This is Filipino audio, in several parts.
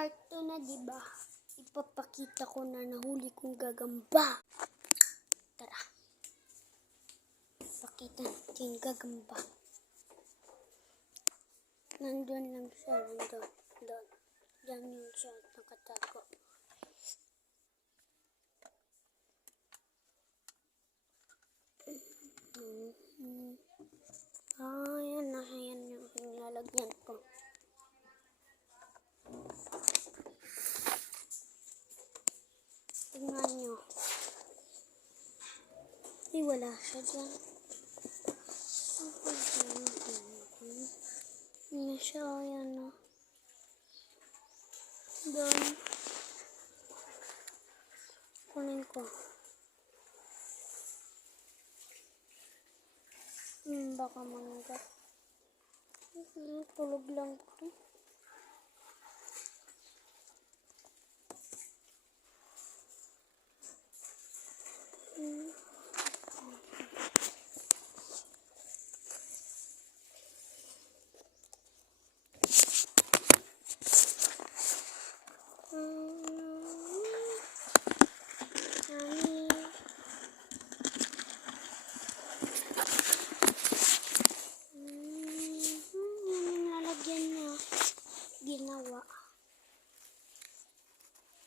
part 2 na, diba? Ipapakita ko na nahuli kong gagamba. Tara. Pakita natin gagamba. Nandun lang siya. Nandun. Doon. Diyan yun siya. Nakatago. Ayan na. Ayan yung nilalagyan ko. Tingnan nyo. Ay, wala siya dyan. Ayan siya. Ayan na. Doon. Kunin ko. Baka manggat. Tulog lang ko. Ginawa.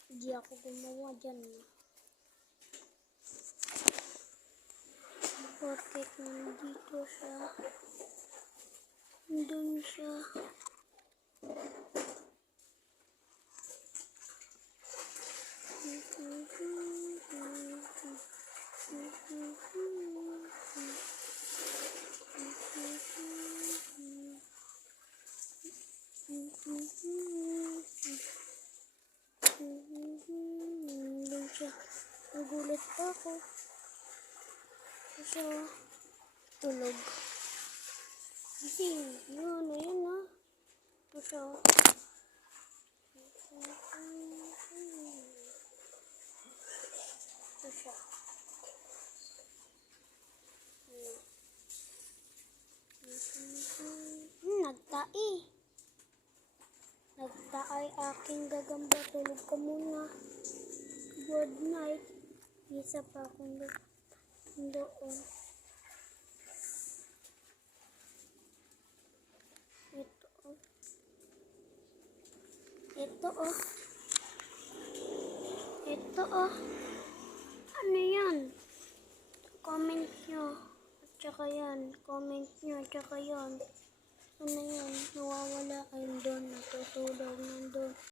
Hindi ako gumawa dyan. Porket nandito siya. Nandun siya. Nagulat pa ako. Kasi tulog. Kasi yun, ayun na. Kasi nagtai. Nagtaay aking gagamba. Tulog ka muna. Good night. Isa pa akong doon. Ito oh. Ano yan? Comment nyo. At saka yan. Comment nyo. At saka yan. Ano yan? Nawawala kayo doon. Natutulog nandun.